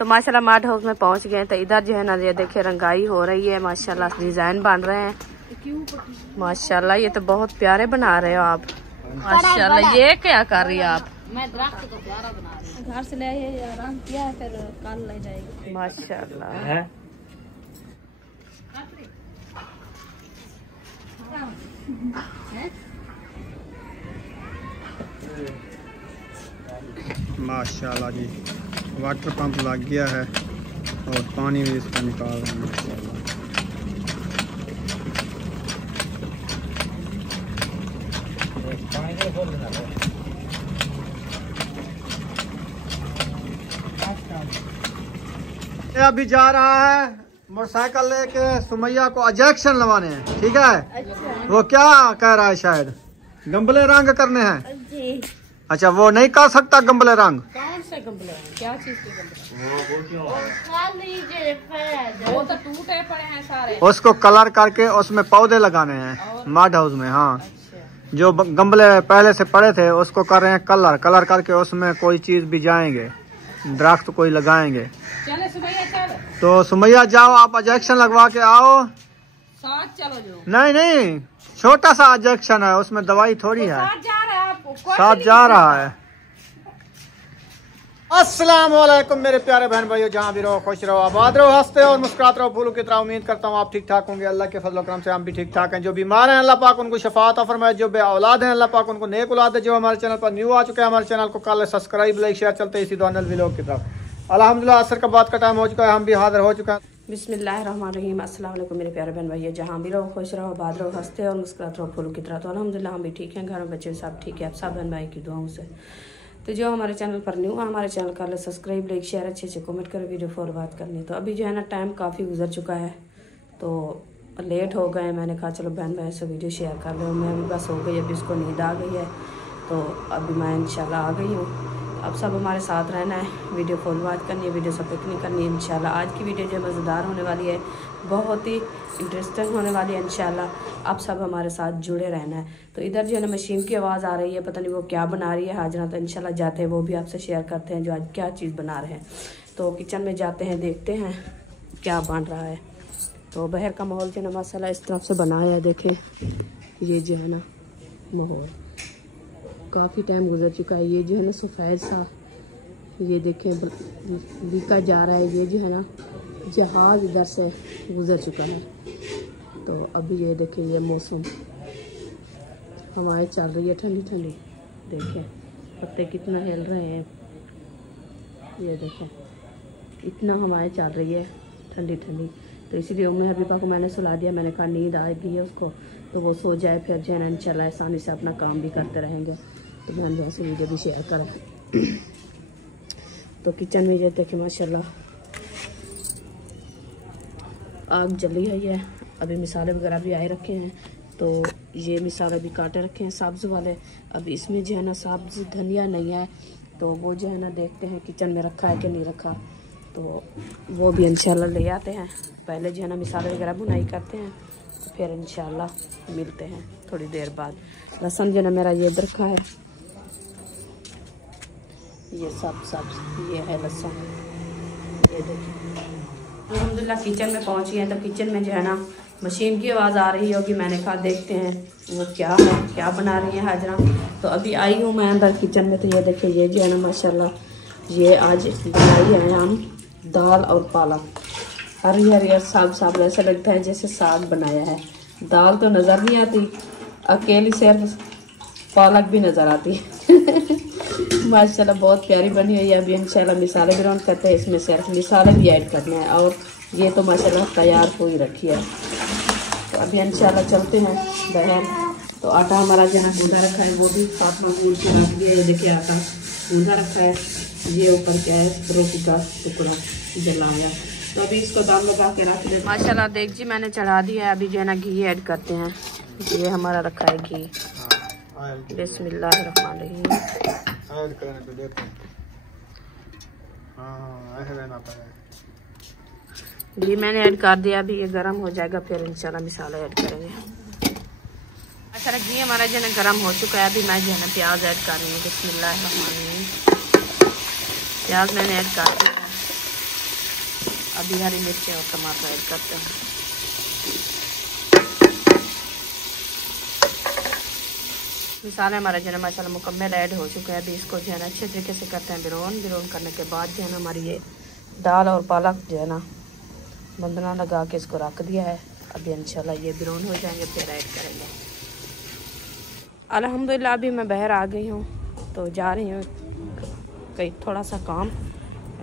तो माशाल्लाह mart house में पहुंच गए। तो इधर जो है ना ये देखिए रंगाई हो रही है माशाल्लाह, डिजाइन बन रहे हैं माशाल्लाह। ये तो बहुत प्यारे बना रहे हो आप माशाल्लाह। ये क्या कर रही है आप? मैं दरख्त को प्यारा बना रही हूँ। घर से ले आए आराम किया है, फिर कल ले जाएगी माशाल्लाह। माशाल्लाह जी, वाटर पंप लग गया है और पानी भी इसका निकाल रहे हैं माशाल्लाह। अभी जा रहा है मोटरसाइकिल लेके सुमैया को इंजेक्शन लगवाने हैं, ठीक है। अच्छा। वो क्या कह रहा है, शायद गंबले रंग करने हैं जी। अच्छा, वो नहीं कर सकता गंबले रंग। कौन से गमले हैं? क्या चीज के गमले? वो तो टूटे पड़े हैं सारे। उसको कलर करके उसमें पौधे लगाने हैं मार्ट हाउस में। हाँ, अच्छा। जो गमले पहले से पड़े थे उसको कर रहे हैं कलर करके उसमें कोई चीज भी जाएंगे, दरख्त कोई लगाएंगे। चले सुमैया चल। तो सुमैया जाओ, आप इंजेक्शन लगवा के आओ। साथ चलो जो। नहीं, छोटा सा इंजेक्शन है, उसमें दवाई थोड़ी है। साथ जा रहा है आपको? साथ जा रहा है। अस्सलाम वालेकुम मेरे प्यारे बहन भाइयों, जहाँ भी रहो खुश रहो, आबाद रहो, हंसते और मुस्कुराते रहो फूलों की तरह। उम्मीद करता हूँ आप ठीक ठाक होंगे। अल्लाह के फजल करम से हम भी ठीक ठाक हैं। जो बीमार हैं अल्लाह पाक उनको शफात फरमाए, जो बे औलाद हैं अल्लाह पाक उनको नेक औलाद है। जो हमारे चैनल पर न्यू आ चुके हैं, हमारे चैनल को कर सब्सक्राइब, लाइक, शेयर, चलते इसी दोनों व्लॉग की तरफ। अल्हम्दुलिल्लाह असर का बात का टाइम हो चुका है, हम भी हाजिर हो चुके हैं। बिस्मिल्लाहिर्रहमानिर्रहीम। अस्सलाम वालेकुम मेरे प्यारे बहन भाइयों, जहाँ भी रहो खुश रहो, आबाद रहो, हंसते और मुस्कुराते रहो फूलों की तरह। तो अल्हम्दुलिल्लाह हम भी ठीक हैं, घर में बच्चे सब ठीक है, आप सब बहन भाई की दुआओं से। तो जो हमारे चैनल पर न्यू है हमारे चैनल का सब्सक्राइब, लाइक, शेयर, अच्छे कमेंट कर वीडियो फॉरवर्ड करनी। तो अभी जो है ना टाइम काफ़ी गुजर चुका है, तो लेट हो गए। मैंने कहा चलो बहन भाई से वीडियो शेयर कर लो। मैं अभी बस हो गई, अभी इसको नींद आ गई है, तो अभी मैं इंशाल्लाह आ गई हूँ। अब सब हमारे साथ रहना है, वीडियो फॉरवर्ड करनी है, वीडियो सब्सक्राइब नहीं करनी है इंशाल्लाह। आज की वीडियो जो मज़ेदार होने वाली है, बहुत ही इंटरेस्टिंग होने वाली है इंशाल्लाह। आप सब हमारे साथ जुड़े रहना है। तो इधर जो है ना मशीन की आवाज़ आ रही है, पता नहीं वो क्या बना रही है हाजरा। तो इंशाल्लाह जाते हैं वो भी आपसे शेयर करते हैं जो आज क्या चीज़ बना रहे हैं। तो किचन में जाते हैं, देखते हैं क्या बन रहा है। तो बाहर का माहौल जो है ना माशाल्लाह इस तरफ से बनाया है, देखें ये जो है ना माहौल काफ़ी टाइम गुजर चुका है। ये जो है ना सफ़ेद सा ये देखें बिका जा रहा है। ये जो है ना जहाज़ इधर से गुजर चुका है। तो अभी ये देखें ये मौसम हवाएं चल रही है ठंडी ठंडी, देखें पत्ते कितना हिल रहे हैं। ये देखें इतना हवाएं चल रही है ठंडी ठंडी। तो इसीलिए उम्मे हबीबा को मैंने सुला दिया। मैंने कहा नींद आ गई है उसको, तो वो सो जाए, फिर जो है ना इंशाल्लाह आसानी से अपना काम भी करते रहेंगे। तो मैं वैसे वीडियो भी शेयर करें। तो किचन में ये देखें माशाल्लाह आग जली हुई है। अभी मिसाले वगैरह भी आए रखे हैं, तो ये मिसाले भी काटे रखे हैं सब्ज़ वाले। अभी इसमें जो है ना सब्ज़ धनिया नहीं है, तो वो जो है ना देखते हैं किचन में रखा है कि नहीं रखा, तो वो भी इंशाल्लाह ले आते हैं। पहले जो है ना मिसाले वगैरह बुनाई करते हैं, फिर इंशाल्लाह मिलते हैं थोड़ी देर बाद। लहसुन जो है ना मेरा ये रखा है, ये सब ये है लहसुन। ये देखिए अल्हम्दुलिल्लाह किचन में पहुंच गए हैं। तो किचन में जो है ना मशीन की आवाज़ आ रही होगी, मैंने कहा देखते हैं वो क्या है, क्या बना रही है हाजरा। तो अभी आई हूँ मैं अंदर किचन में। तो ये देखिए ये जो है ना माशाल्लाह ये आज बनाई है हम दाल और पालक, हरी हरी साग ऐसा लगता है जैसे साग बनाया है। दाल तो नज़र नहीं आती, अकेली सिर्फ पालक भी नज़र आती है। माशाल्लाह बहुत प्यारी बनी हुई है। अभी इंशाल्लाह मिसाले ग्राउंड करते हैं, इसमें सिर्फ मिसाले भी ऐड करने हैं, और ये तो माशाल्लाह तैयार हो ही रखी है। तो अभी इंशाल्लाह चलते हैं बाहर। तो आटा हमारा जहाँ गूंदा रखा है वो भी साथ में गूंद के रख दिया है। देखिए आटा गूंदा रखा है, ये ऊपर क्या है रोटी का टुकड़ा जलाया। तो अभी इसको दाल लगा के रख देते। माशाल्लाह देख जी मैंने चढ़ा दिया है। अभी जो है ना घी ऐड करते हैं। ये हमारा रखा है घी, बिस्मिल्लाहिर्रहमानिर्रहीम। घी मैंने ऐड कर दिया। अभी ये गर्म हो जाएगा, फिर इंशाल्लाह मिसाला ऐड करेंगे। अच्छा घी हमारा जो है ना गर्म हो चुका है। अभी मैं जो है ना प्याज ऐड कर रही हूँ, बिस्मिल्लाहिर्रहमानिर्रहीम। प्याज मैंने ऐड कर दिया है। अभी हरी मिर्ची और टमाटर ऐड करते हैं। मसाले हमारे जो है माशाल्लाह मुकम्मल ऐड हो चुके हैं। अभी इसको जो है ना अच्छे तरीके से करते हैं बिरोन करने के बाद जो है ना हमारी ये दाल और पालक जो है ना बंदना लगा के इसको रख दिया है। अभी इंशाल्लाह ये बिरोन हो जाएंगे फिर ऐड करेंगे। अल्हम्दुलिल्लाह अभी मैं बाहर आ गई हूँ तो जा रही हूँ कहीं थोड़ा सा काम,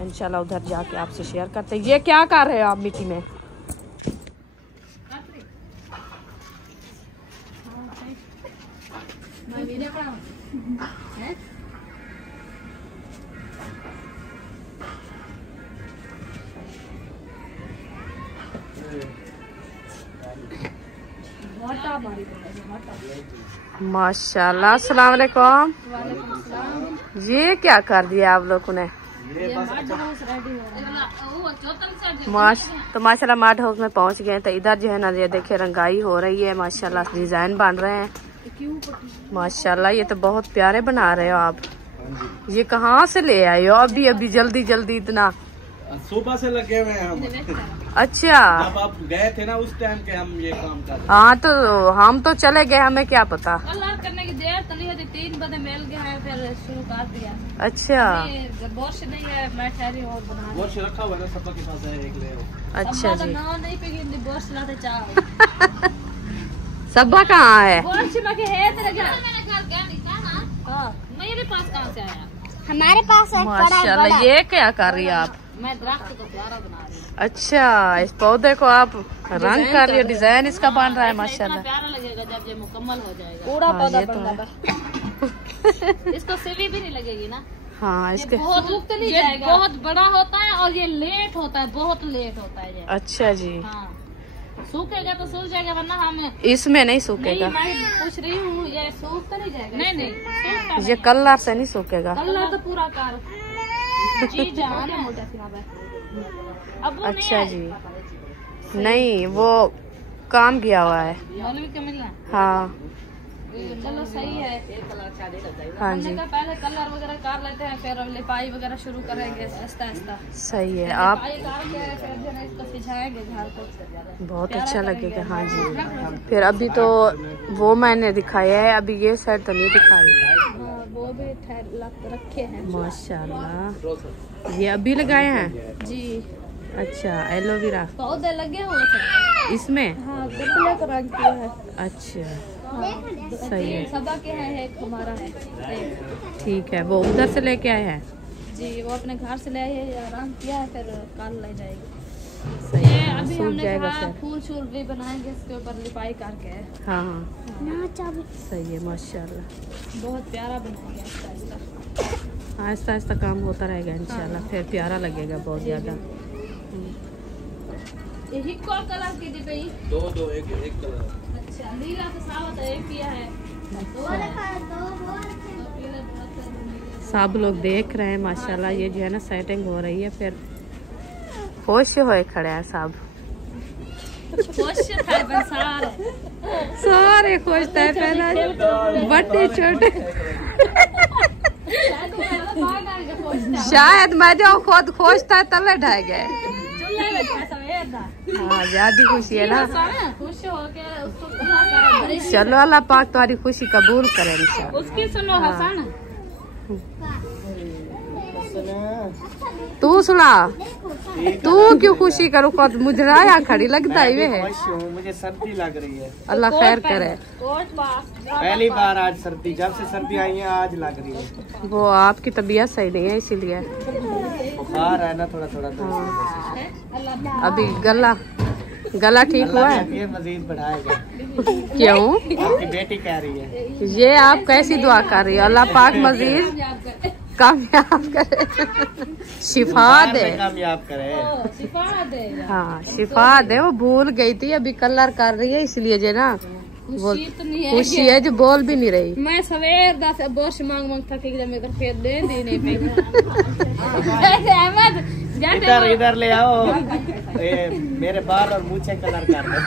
इंशाल्लाह उधर जाके आपसे शेयर करते हैं। ये क्या कर रहे हो आप मिट्टी में? माशाल्लाह। अस्सलाम वालेकुम। ये क्या कर दिया आप लोगों ने? तो माशाल्लाह मार्ट हाउस में पहुंच गए। तो इधर जो है ना ये देखिए रंगाई हो रही है माशाल्लाह, डिजाइन बन रहे हैं माशाल्लाह। ये तो बहुत प्यारे बना रहे हो आप। ये कहाँ से ले आए हो अभी अभी जल्दी जल्दी इतना? सुबह से लगे हुए हैं हम। अच्छा, जब आप गए थे ना उस टाइम के हम ये काम कर रहे हैं। हाँ तो हम तो चले गए, हमें क्या पता। करने की देर तली होती 3 बजे मिल गया है फिर शुरू कर दिया। अच्छा, बोर्श नहीं है, मैं ठहरी और बना बोर्श रखा हुआ है सबका के पास है, एक ले आओ। अच्छा जी। नहीं पीगी बोर्श लाते चाह। सब्बा कहाँ है? बोर्श में के है तेरे घर। मैंने घर गया दिखा ना। हां, मेरे पास कहां से आया? हमारे पास है। माशाल्लाह। ये क्या कर रही है आप? मैं दरख्त का प्यारा बना रही हूँ। अच्छा, इस पौधे को आप रंग कर रही हो, डिजाइन इसका बन रहा है माशाल्लाह। प्यारा लगेगा जब ये मुकम्मल हो जाएगा। पूरा पौधा बन जाएगा। इसको सीवी भी नहीं लगेगी ना। हाँ, इसके बहुत नहीं जाएगा। बहुत बड़ा होता है और ये लेट होता है, बहुत लेट होता है ये। अच्छा जी। हाँ, सूखेगा तो सूख जाएगा वरना हम इसमें नहीं सूखेगा। मैं पूछ रही हूँ ये सूख तो नहीं जाएगा? नहीं ये कलर से नहीं सूखेगा। कलर तो पूरा कार जी जान है मोटा सी अब। अच्छा जी, नहीं वो काम किया हुआ है। मौलवी का मिलना। हाँ चलो सही है। हाँ जी, पहले कलर वगैरह कर लेते हैं फिर लिपाई वगैरह शुरू करेंगे आहिस्ता आहिस्ता। सही है। आप इसको सिझाएंगे घर को, बहुत अच्छा लगेगा। हाँ जी, फिर अभी तो वो मैंने दिखाया है, अभी ये साइड तो नहीं दिखाई। वो भी रखे हैं माशाल्लाह। ये अभी लगाए हैं जी। अच्छा, एलोवेरा पौधे लगे हुए थे इसमें। हाँ, ब्लैक रंग के है। अच्छा, हाँ, सही है। सबा के है, एक हमारा है। ठीक है, वो उधर से लेके आए हैं जी, वो अपने घर से ले आए हैं, आराम किया है, फिर कल ले जाएगी। सही ये है, अभी सूख हमने जाएगा कहा फिर। फूल शूल भी बनाएंगे इसके ऊपर लिपाई करके। हाँ हाँ, सही है माशाल्लाह। बहुत प्यारा बनाएंगे आहिस्ता आहिस्ता। आहिस्ता आहिस्ता काम होता रहेगा इंशाल्लाह, फिर प्यारा लगेगा बहुत ज्यादा। यही कौन कलर की दी गई? दो एक कलर। अच्छा, नीला तो सावत है, एक किया है। सब लोग देख रहे हैं माशाल्लाह। ये जो है ना सेटिंग हो रही है, फिर खुश होए खड़े हैं सब। खुश है बंसार। सारे खुश थे, पहला बड़े छोटे। शायद मैं जो खुद खुश था तले ढह गए। हाँ, ज्यादा खुशी है ना। खुश होके उसको चलो अल्लाह पाक तुम्हारी खुशी कबूल करे इंशाल्लाह। उसकी सुनो हसन। तू सुना, तू क्यों खुशी करो? खुद मुजराया खड़ी लगता है। मुझे सर्दी लग रही है। अल्लाह खैर करे। पहली बार आज सर्दी, जब से सर्दी आई है आज लग रही है। वो आपकी तबीयत सही नहीं है इसीलिए। बुखार है ना थोड़ा थोड़ा। हाँ, अभी गला ठीक हुआ है। ये मजीद बढ़ाएगा। क्यों? आपकी बेटी कह रही है। ये आप कैसी दुआ कर रही हो? अल्लाह पाक मजीद कामयाब करे, शिफा दे। कामयाब करे। शिफा दे। हाँ, शिफा दे। वो भूल गई थी, अभी कलर कर रही है इसलिए जो ना वो खुशी है जो बोल भी नहीं रही। मैं सवेर दस बोर्श मांग थकी मेरे फिर दे दी नहीं अहमद इधर ले आओ। मेरे बाल और मूछे कलर कर दो।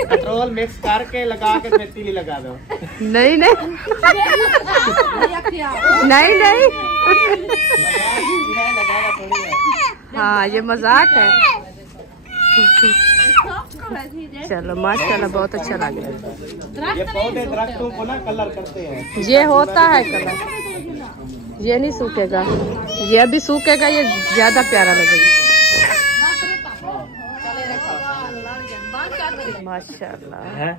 पेट्रोल मिक्स करके लगा के फिर तीली लगा दो। नहीं नहीं नहीं हाँ ये मजाक है। चलो माशाल्लाह बहुत अच्छा लग रहा है। ये पौधे दरख्तों को ना कलर करते हैं। ये होता है कलर, ये नहीं सूखेगा, ये अभी सूखेगा, ये ज्यादा प्यारा लगेगा। माशाल्लाह।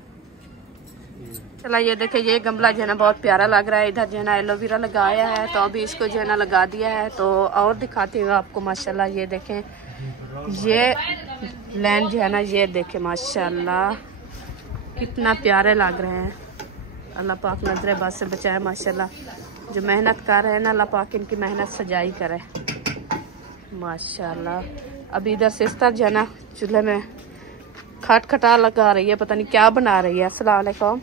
चला ये देखिए ये गमला जो है ना बहुत प्यारा लग रहा है। इधर जो है ना एलोवेरा लगाया है, तो अभी इसको जो है ना लगा दिया है। तो और दिखाती हूँ आपको। माशाल्लाह ये देखें, ये लैंड जो है ना, ये देखें माशाल्लाह कितना प्यारे लग रहे हैं। अल्लाह पाक नजरे बद से बचाए। माशाल्लाह जो मेहनत कर रहे हैं ना, अल्लाह पाक इनकी मेहनत सजाई करे माशाल्लाह। अभी इधर सिस्टर जो है ना चूल्हे में खटखटा लगा रही है, पता नहीं क्या बना रही है। अस्सलाम वालेकुम।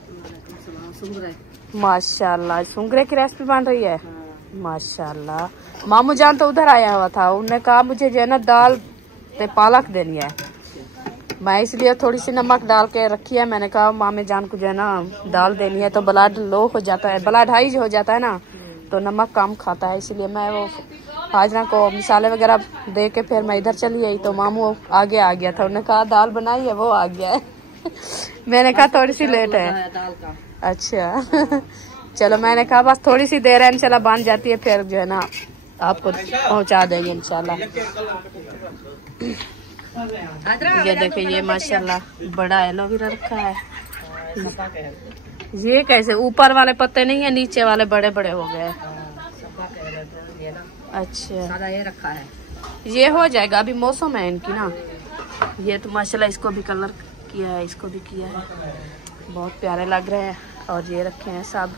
माशाल्लाह सुंगरे की रेसिपी बन रही है माशाल्लाह। मामू जान तो उधर आया हुआ था, उन्होंने कहा मुझे जो है ना दाल ते पालक देनी है। मैं इसलिए थोड़ी सी नमक डाल के रखी है। मैंने कहा मामे जान को जो है ना दाल देनी है, तो ब्लड लो हो जाता है, ब्लड हाई हो जाता है ना, तो नमक कम खाता है। इसलिए मैं वो हाजरा को मसाले वगैरह दे के फिर मैं इधर चली आई, तो मामू आगे आ गया था। उन्होंने कहा दाल बनाई है, वो आ गया है। मैंने कहा थोड़ी सी लेट है। अच्छा चलो मैंने कहा बस थोड़ी सी देर है, इंशाल्लाह बन जाती है, फिर जो है ना आपको पहुंचा देंगे इंशाल्लाह। ये देखिए ये माशाल्लाह बड़ा एलोवेरा रखा है। ये कैसे ऊपर वाले पत्ते नहीं है, नीचे वाले बड़े बड़े हो गए। अच्छा ये रखा है, ये हो जाएगा, अभी मौसम है इनकी ना। ये तो माशाल्लाह इसको भी कलर किया है, इसको भी किया है, बहुत प्यारे लग रहे हैं। और ये रखे हैं सब।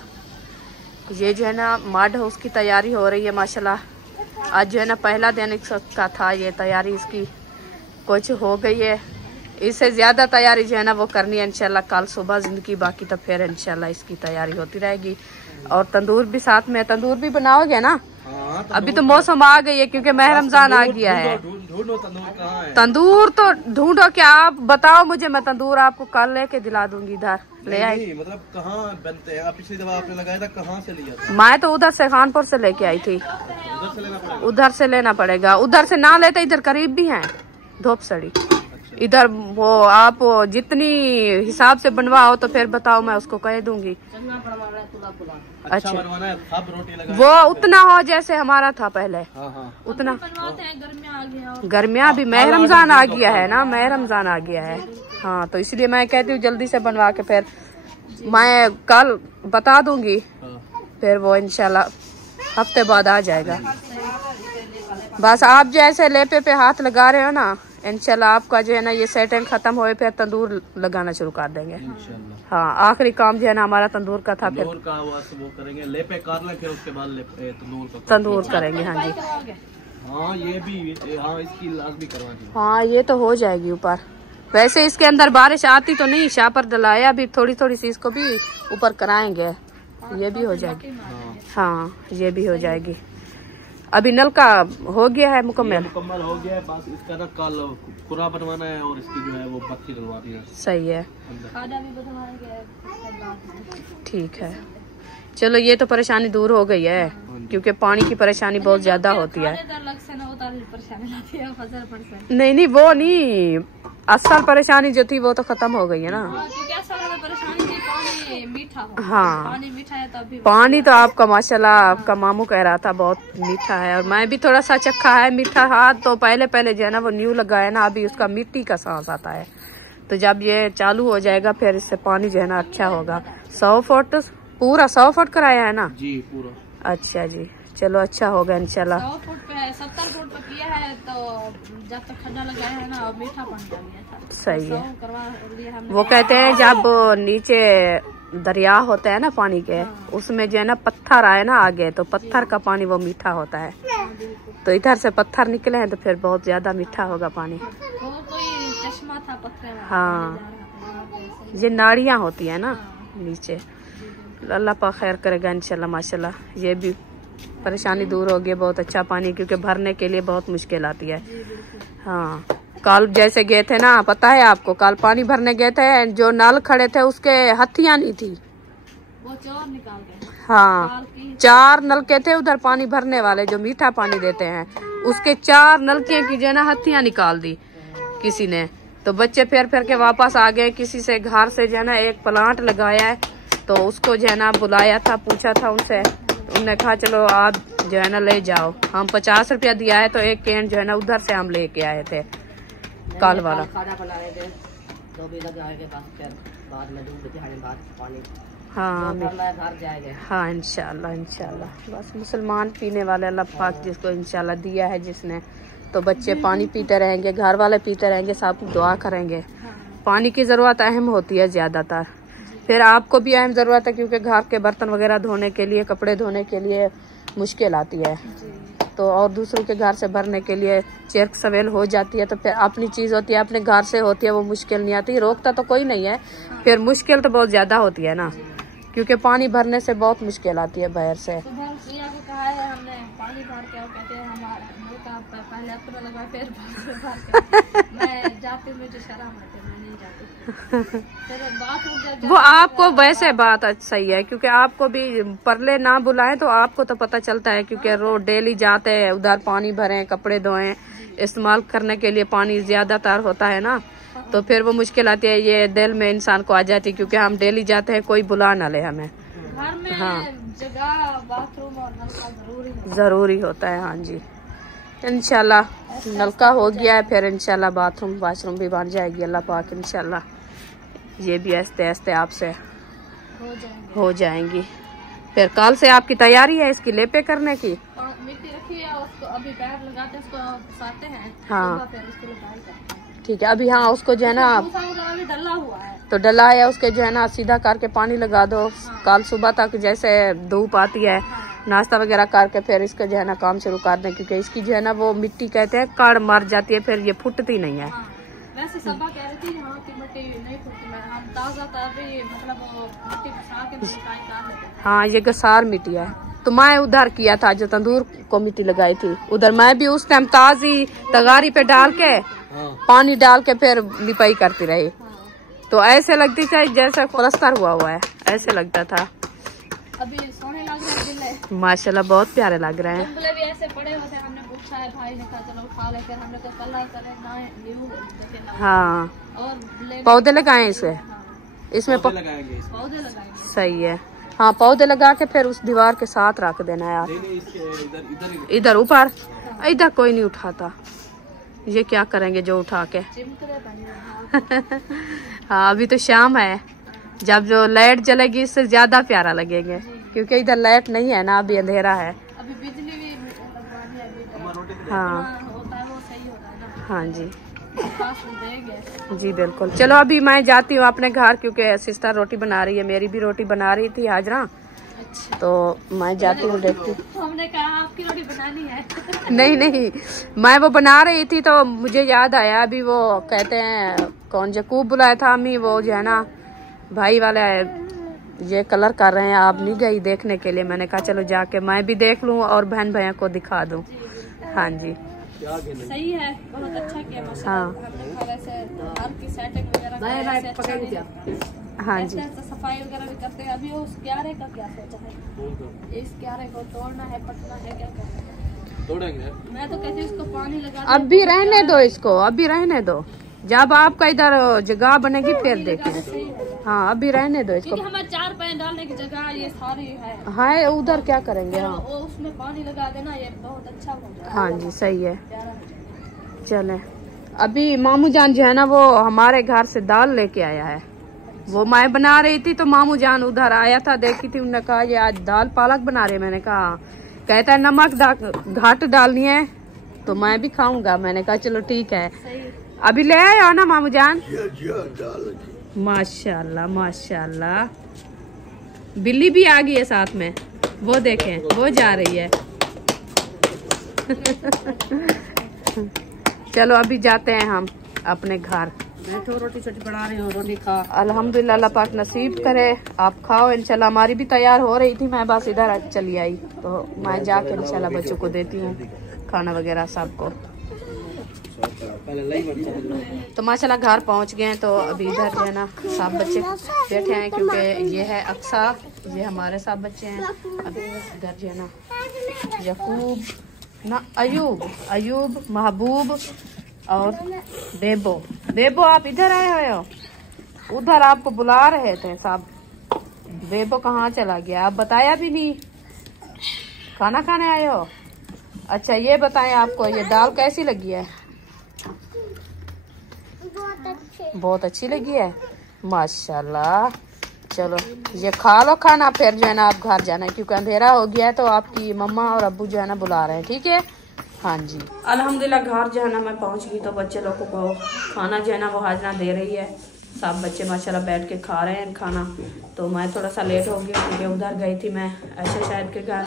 ये जो है ना मड हाउस की तैयारी हो रही है माशाल्लाह। आज जो है ना पहला दिन का था, ये तैयारी इसकी कुछ हो गई है। इससे ज़्यादा तैयारी जो है ना वो करनी है इंशाल्लाह कल सुबह ज़िंदगी, बाकी तो फिर इंशाल्लाह इसकी तैयारी होती रहेगी। और तंदूर भी साथ में, तंदूर भी बनाओगे ना? अभी तो मौसम आ गई है क्योंकि माह रमजान आ गया है। तंदूर तो ढूंढो, क्या आप बताओ मुझे, मैं तंदूर आपको कल लेके दिला दूंगी। इधर ले आई, मतलब कहाँ बनते हैं? पिछली दफा आपने लगाया था, कहाँ से लिया था? मैं तो उधर से खानपुर से लेके आई थी। उधर से लेना पड़ेगा, उधर से ना लेते, इधर करीब भी है धोपसड़ी। इधर वो आप जितनी हिसाब से बनवाओ तो फिर बताओ, मैं उसको कह दूंगी। अच्छा वो उतना हो जैसे हमारा था पहले। उतना गर्मियाँ भी माह रमजान आ गया है ना, माह रमजान आ गया है। हाँ तो इसलिए मैं कहती हूँ जल्दी से बनवा के फिर मैं कल बता दूंगी, फिर वो इंशाल्लाह हफ्ते बाद आ जाएगा। बस आप जैसे लेपे पे हाथ लगा रहे हो ना, इंशाल्लाह आपका जो है ना ये सेटिंग खत्म होए फिर तंदूर लगाना शुरू कर देंगे। हाँ आखिरी काम जो है ना हमारा तंदूर का था, फिर वो करेंगे, लेपे कर लें, फिर उसके बाद तंदूर करेंगे। हाँ जी हाँ ये भी, हाँ इसकी लाजमी करवानी। हाँ ये तो हो जाएगी ऊपर। वैसे इसके अंदर बारिश आती तो नहीं, शापर डलाया, अभी थोड़ी थोड़ी सी इसको भी ऊपर कराएंगे, ये भी हो जाएगी। हाँ ये भी हो जाएगी। अभी नल का हो गया है मुकम्मल हो गया है, बस इसका ना कल कुरा बनवाना है और इसकी जो है वो बत्ती डलवानी है। सही है, ठीक है। चलो ये तो परेशानी दूर हो गई है, क्योंकि पानी की परेशानी बहुत ज्यादा होती है। नहीं नहीं वो नहीं, असल परेशानी जो थी वो तो खत्म हो गई है ना। हाँ पानी तो आपका माशाल्लाह, आपका मामू कह रहा था बहुत मीठा है, और मैं भी थोड़ा सा चखा है मीठा। हाथ तो पहले जो है ना वो न्यू लगा है ना, अभी उसका मिट्टी का सांस आता है। तो जब ये चालू हो जाएगा फिर इससे पानी जो है ना अच्छा होगा। 100 फुट पूरा 100 फुट कराया है ना जी पूरा। अच्छा जी चलो अच्छा होगा इंशाल्लाह। 100 फुट पे है, 70 फुट पे किया है, तो जब तक खड्डा लगाया है ना मीठा पानी डाल दिया था। सही है। वो कहते हैं जब नीचे दरिया होता है ना पानी के, उसमें जो है ना पत्थर आए ना आगे, तो पत्थर का पानी वो मीठा होता है। तो इधर से पत्थर निकले हैं तो फिर बहुत ज्यादा मीठा होगा पानी। वो कोई चश्मा था पत्थर। हाँ ये नाड़ियाँ होती है ना नीचे। अल्लाह पाक खैर करेगा इंशाल्लाह। माशाल्लाह ये भी परेशानी दूर होगी, बहुत अच्छा पानी, क्योंकि भरने के लिए बहुत मुश्किल आती है। हाँ कल जैसे गए थे ना, पता है आपको, कल पानी भरने गए थे, जो नल खड़े थे उसके हथियां नहीं थी, वो चोर निकाल गए। हाँ 4 नलके थे उधर पानी भरने वाले जो मीठा पानी देते हैं, उसके 4 नलके की जो है ना हत्थियां निकाल दी किसी ने। तो बच्चे फिर के वापस आ गए। किसी से घर से जो है ना एक प्लांट लगाया है, तो उसको जो है ना बुलाया था, पूछा था उनसे, तो उन्होंने कहा चलो आप जो है ना ले जाओ। हम 50 रुपया दिया है, तो एक कैन जो है ना उधर से हम लेके आए थे कल वाला। खाना बना रहे थे, तो भी लगाएंगे फिर बाद में दूध दिहाड़े बाद पानी। हाँ घर जाएंगे। हाँ इंशाल्लाह इंशाल्लाह। बस मुसलमान पीने वाले अल्लाह पाक जिसको इंशाल्लाह दिया है जिसने, तो बच्चे पानी पीते रहेंगे, घर वाले पीते रहेंगे, सब दुआ करेंगे। पानी की ज़रूरत अहम होती है ज़्यादातर। फिर आपको भी अहम ज़रूरत है, क्योंकि घर के बर्तन वगैरह धोने के लिए, कपड़े धोने के लिए मुश्किल आती है, तो और दूसरों के घर से भरने के लिए चेक सवेल हो जाती है। तो फिर अपनी चीज़ होती है, अपने घर से होती है, वो मुश्किल नहीं आती। रोकता तो कोई नहीं है, फिर मुश्किल तो बहुत ज़्यादा होती है ना, क्योंकि पानी भरने से बहुत मुश्किल आती है बाहर से। कहा है हमने पानी भर के, और कहते हैं हमारा पहले अपना लगा फिर भर मैं जाती, मुझे शर्म आती, मैं नहीं जाती। फिर बात वो आपको वैसे बात सही है, क्योंकि आपको भी परले ना बुलाए तो आपको तो पता चलता है, क्योंकि रोज डेली जाते हैं उधर पानी भरें, कपड़े धोएं, इस्तेमाल करने के लिए पानी ज्यादातर होता है ना, तो फिर वो मुश्किल आती है, ये दिल में इंसान को आ जाती है, क्योंकि हम डेली जाते हैं, कोई बुला ना ले हमें। घर में हाँ जगह बाथरूम और नलका जरूरी होता है। हाँ जी इंशाल्लाह नलका हो गया है, फिर इंशाल्लाह बाथरूम वाशरूम भी बन जाएगी अल्लाह पाक इंशाल्लाह। ये भी आस्ते आस्ते आपसे हो जाएंगी। फिर कल से आपकी तैयारी है इसकी लेपे करने की? मिट्टी रखी है, उसको अभी पैर लगाते हैं, उसको फंसाते हैं। हाँ फिर उसको लगाई करते हैं। ठीक है। अभी हाँ उसको जो है ना डला हुआ है, तो डला है, उसके जो है ना सीधा करके पानी लगा दो। कल सुबह तक जैसे धूप आती है, नाश्ता वगैरह करके फिर इसका जो है ना काम शुरू कर दें, क्योंकि इसकी जो है ना वो मिट्टी कहते हैं कड़ मर जाती है, फिर ये फुटती नहीं है। वैसे सबा कह रही थी यहाँ की मिट्टी नहीं फुटती, हम ताजा मतलब मिट्टी फंसा के निकाल कर लेते हैं। हाँ ये गसार मिट्टी है। तो मैं उधर किया था जो तंदूर को मिट्टी लगाई थी, उधर मैं भी उस टाइम ताजी तगारी पे डाल के पानी डाल के फिर लिपाई करती रही, तो ऐसे लगती थी जैसे प्लास्टर हुआ है, ऐसे लगता था। अभी सोने लग रहे हैं माशाल्लाह, बहुत प्यारे लग रहे हैं। जंगले भी ऐसे पड़े होते हैं, हमने पूछा है, भाई ने कहा चलो उठा ले, फिर हमने तो कल करें ना न्यू। हाँ और पौधे लगाए इसे, इसमें पौधे लगाएंगे। सही है। हाँ पौधे लगा के फिर उस दीवार के साथ रख देना है यार। इधर ऊपर इधर कोई नहीं उठाता, ये क्या करेंगे जो उठा के। हाँ अभी तो शाम है, जब जो लाइट जलेगी इससे ज्यादा प्यारा लगेंगे, क्योंकि इधर लाइट नहीं है ना, अभी अंधेरा है। अभी बिजली भी लगवानी है। हाँ होता है वो सही होता है ना। हाँ जी देंगे। जी बिल्कुल। चलो अभी मैं जाती हूँ अपने घर, क्योंकि सिस्टर रोटी बना रही है, मेरी भी रोटी बना रही थी हाजरा। तो मैं जाती हूँ, देखती हूँ। हमने कहा आपकी रोटी बनानी है। नहीं नहीं, मैं वो बना रही थी तो मुझे याद आया, अभी वो कहते हैं कौन जकूब बुलाया था अम्मी, वो जो है ना भाई वाले ये कलर कर रहे हैं, आप नहीं गई देखने के लिए? मैंने कहा चलो जाके मैं भी देख लूँ और बहन भैया को दिखा दूँ। हाँ जी सही है, बहुत अच्छा किया माशाल्लाह। हाँ हमने ऐसे घर की सेटिंग वगैरह हाँ जी सफाई वगैरह भी करते हैं। अभी उस क्यारे का क्या सोचा है? इस क्यारे को तोड़ना है, पटना है, क्या करना है? तोड़ेंगे। मैं तो कहती हूँ इसको पानी लगा, अभी रहने दो इसको, अभी रहने दो, जब आपका इधर जगह बनेगी फिर देखेंगे। हाँ अभी रहने दो इसको, हमारे 4 पैन डालने की जगह ये सारी है। हाँ उधर क्या करेंगे। हाँ उसमें पानी लगा देना, ये बहुत अच्छा हो जाएगा। हाँ जी सही है। चले अभी मामू जान जो है ना वो हमारे घर से दाल लेके आया है, वो मैं बना रही थी तो मामू जान उधर आया था, देखी थी, उन्होंने कहा ये आज दाल पालक बना रहे। मैंने कहा, कहता है नमक घाट डालनी है तो मैं भी खाऊंगा। मैंने कहा चलो ठीक है, अभी ले आए हो ना मामू जान? माशाल्लाह माशाल्लाह, बिल्ली भी आ गई है साथ में, वो देखें वो जा रही है। चलो अभी जाते हैं हम अपने घर। मैं तो रोटी छोटी बना रही हूँ, रोटी खा। अल्हम्दुलिल्लाह, अल्लाह पाक नसीब करे आप खाओ इंशाल्लाह। हमारी भी तैयार हो रही थी, मैं बस इधर चली आई, तो मैं जाके इंशाल्लाह बच्चों को देती हूँ खाना वगैरह सबको। तो माशाल्लाह घर पहुंच गए हैं। तो अभी इधर जो है ना सब बच्चे बैठे हैं, क्योंकि ये है अक्सा, ये हमारे सब बच्चे हैं। अभी इधर जो है ना यकूब ना अयूब महबूब और बेबो आप इधर आए हुए हो? उधर आपको बुला रहे थे सब। बेबो कहाँ चला गया? आप बताया भी नहीं। खाना खाने आए हो? अच्छा ये बताएं, आपको ये दाल कैसी लगी है? बहुत अच्छी लगी है, माशाल्लाह। चलो ये खा लो खाना, फिर जो है ना आप घर जाना है, क्योंकि अंधेरा हो गया है। तो आपकी मम्मा और अब्बू जो है ना बुला रहे हैं, ठीक है? हाँ जी। अल्हम्दुलिल्लाह घर जो है ना मैं पहुंच गई। तो बच्चे लोगों को खाना जो है ना वो हाजना दे रही है। सब बच्चे माशाल्लाह बैठ के खा रहे हैं खाना। तो मैं थोड़ा सा लेट हो गया, क्योंकि उधर गई थी मैं ऐशा शायद के घर।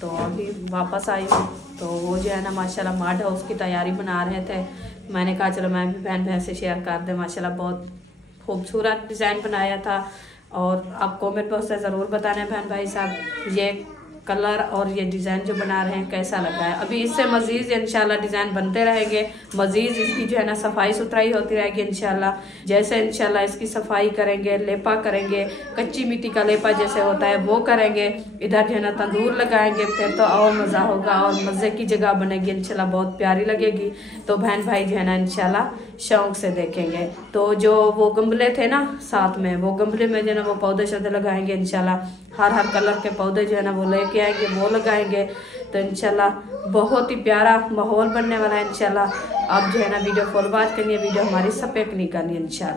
तो अभी वापस आई हूँ। तो वो जो है ना माशाल्लाह माड हाउस की तैयारी बना रहे थे। मैंने कहा चलो मैं भी बहन से शेयर कर दें। माशाल्लाह बहुत खूबसूरत डिज़ाइन बनाया था। और आप कमेंट बॉक्स से ज़रूर बताना बहन भाई साहब ये कलर और ये डिज़ाइन जो बना रहे हैं कैसा लगा है। अभी इससे मज़ीद इंशाल्लाह डिज़ाइन बनते रहेंगे, मज़ीद इसकी जो है ना सफाई सुथराई होती रहेगी इंशाल्लाह। जैसे इंशाल्लाह इसकी सफाई करेंगे, लेपा करेंगे, कच्ची मिट्टी का लेपा जैसे होता है वो करेंगे। इधर जो है ना तंदूर लगाएंगे, फिर तो और मज़ा होगा और मज़े की जगह बनेगी इंशाल्लाह, बहुत प्यारी लगेगी। तो बहन भाई जो है ना इंशाल्लाह शौक से देखेंगे। तो जो वो गमले थे ना साथ में, वो गमले में जो है ना वो पौधे शौधे लगाएंगे इंशाल्लाह। हर कलर के पौधे जो है ना वो लेके आएंगे, वो लगाएंगे। तो इंशाल्लाह बहुत ही प्यारा माहौल बनने वाला है इंशाल्लाह। आप जो है ना वीडियो फॉलो बात करनी है, वीडियो हमारी सब पे क्लिक करनी है इंशाल्लाह।